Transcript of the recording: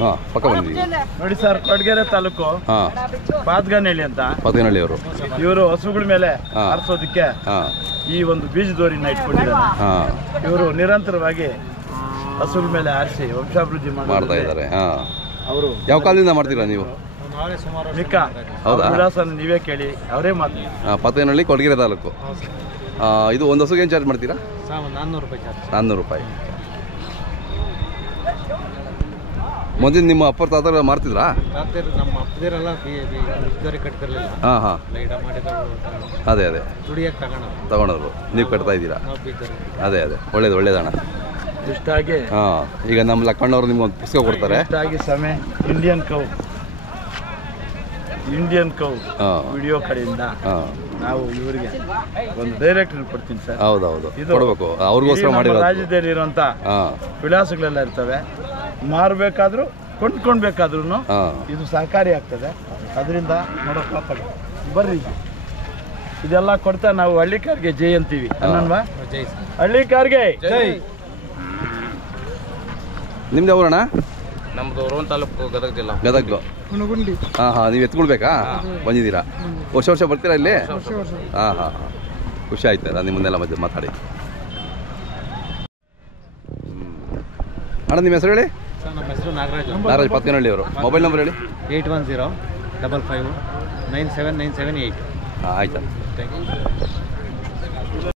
ಹಾಂ ಪಕ್ಕ ಬಂದಿದ್ದೀವಿ ನೋಡಿ ಸರ್, ಕೊಡಗೆರೆ ತಾಲೂಕು ಹಾಂ ಪಾದ್ಗನಹಳ್ಳಿ ಅಂತ ಪದನಹಳ್ಳಿ ಅವರು ಇವರು ಹಸುಗಳ ಮೇಲೆ ಆರಿಸೋದಕ್ಕೆ ಹಾಂ ಈ ಒಂದು ಬೀಜದೋರಿನ ಇಟ್ಕೊಂಡಿದ್ದಾರೆ. ಹಾಂ ಇವರು ನಿರಂತರವಾಗಿ ಹಸುಗಳ ಮೇಲೆ ಆರಿಸಿ ವಂಶಾಭಿವೃದ್ಧಿ ಮಾಡ್ತಾ ಇದ್ದಾರೆ. ಹಾಂ ಅವರು ಯಾವ ಕಾಲದಿಂದ ಮಾಡ್ತೀರಾ ನೀವು? ಮಿಕ್ಕ ಹೌದಾ? ವಿಳಾಸನ ನೀವೇ ಕೇಳಿ, ಅವರೇ ಮಾತು. ಹಾಂ ಪದನಹಳ್ಳಿ ಕೊಡಗೆರೆ ತಾಲೂಕು. ಇದು ಒಂದು ಹಸುಗೆ ಏನು ಚಾರ್ಜ್ ಮಾಡ್ತೀರಾ? 400 ರೂಪಾಯಿ. 400 ರೂಪಾಯಿ. ಮೊದಲು ನಿಮ್ಮ ಅಪ್ಪರ ತಾತ ಮಾಡ್ತಿದ್ರಾ? ನಮ್ಮ ಅಪ್ಪದಿರೆಲ್ಲ ಕಟ್ತಿರ್ಲಿಲ್ಲ. ಹಾಂ ಹಾಂ ಅದೇ ಅದೇ ತಗೊಳೋರು, ನೀವು ಕಟ್ತಾ ಇದ್ದೀರಾ? ಅದೇ ಅದೇ ಒಳ್ಳೇದಣ್ಣ. ಇಷ್ಟಾಗಿ ಹಾಂ ಈಗ ನಮ್ಮ ಲಕ್ಕಣ್ಣವ್ರು ನಿಮ್ಗೆ ಒಂದು ಪುಸ್ತಕ ಕೊಡ್ತಾರೆ. ಇಷ್ಟಾಗಿ ಸಮಯ ಇಂಡಿಯನ್ ಕೌ ವಿಡಿಯೋ ಕಡೆಯಿಂದ ನಾವು ಇವರಿಗೆ ಒಂದು ಡೈರೆಕ್ಟರ್ ಕೊಡ್ತೀನಿ ಸರ್. ಹೌದೌದು ಕೊಡಬೇಕು, ಅವ್ರಿಗೋಸ್ಕರ ಮಾಡಿರೋ ರಾಜ್ಯದಲ್ಲಿ ಇರುವಂಥ ವಿಳಾಸಗಳೆಲ್ಲ ಇರ್ತವೆ. ಮಾರಬೇಕಾದ್ರೂ ಕೊಂಡ್ಕೊಳ್ಬೇಕಾದ್ರೂ ಇದು ಸಹಕಾರಿ ಆಗ್ತದೆ. ಅದರಿಂದ ನೋಡೋಕೆ ಬರ್ರಿ, ಇದೆಲ್ಲ ಕೊಡ್ತಾ ನಾವು ಹಳ್ಳಿಕಾರ್ಗೆ ಜೈ ಅಂತೀವಿ ಅನ್ನಲ್ವಾ? ಹಳ್ಳಿಕಾರ್ಗೆ ಜೈ. ನಿಮ್ದು ಯಾವೂರಣ್ಣ? ನಮ್ಮದು ರೋಣ ತಾಲೂಕು, ಗದಗ ಜಿಲ್ಲಾ. ಗದಗ. ಹಾಂ ಹಾಂ ನೀವು ಎತ್ಕೊಳ್ಬೇಕಾ? ಬಂದಿದ್ದೀರಾ? ವರ್ಷ ಬರ್ತೀರಾ ಇಲ್ಲಿ? ಹಾಂ ಹಾಂ ಹಾಂ ಖುಷಿ ಆಯ್ತು ನಿಮ್ಮನ್ನೆಲ್ಲ ಮಧ್ಯೆ ಮಾತಾಡಿ. ಅಣ್ಣ ನಿಮ್ಮ ಹೆಸರು ಹೇಳಿ? ನಮ್ಮ ಹೆಸರು ನಾಗರಾಜ್. ನಾಗರಾಜ್ ಪತ್ಕನಹಳ್ಳಿ ಅವರು. ಮೊಬೈಲ್ ನಂಬರ್ ಹೇಳಿ? 810 55 97 978. ಹಾಂ ಆಯ್ತು. Thank you.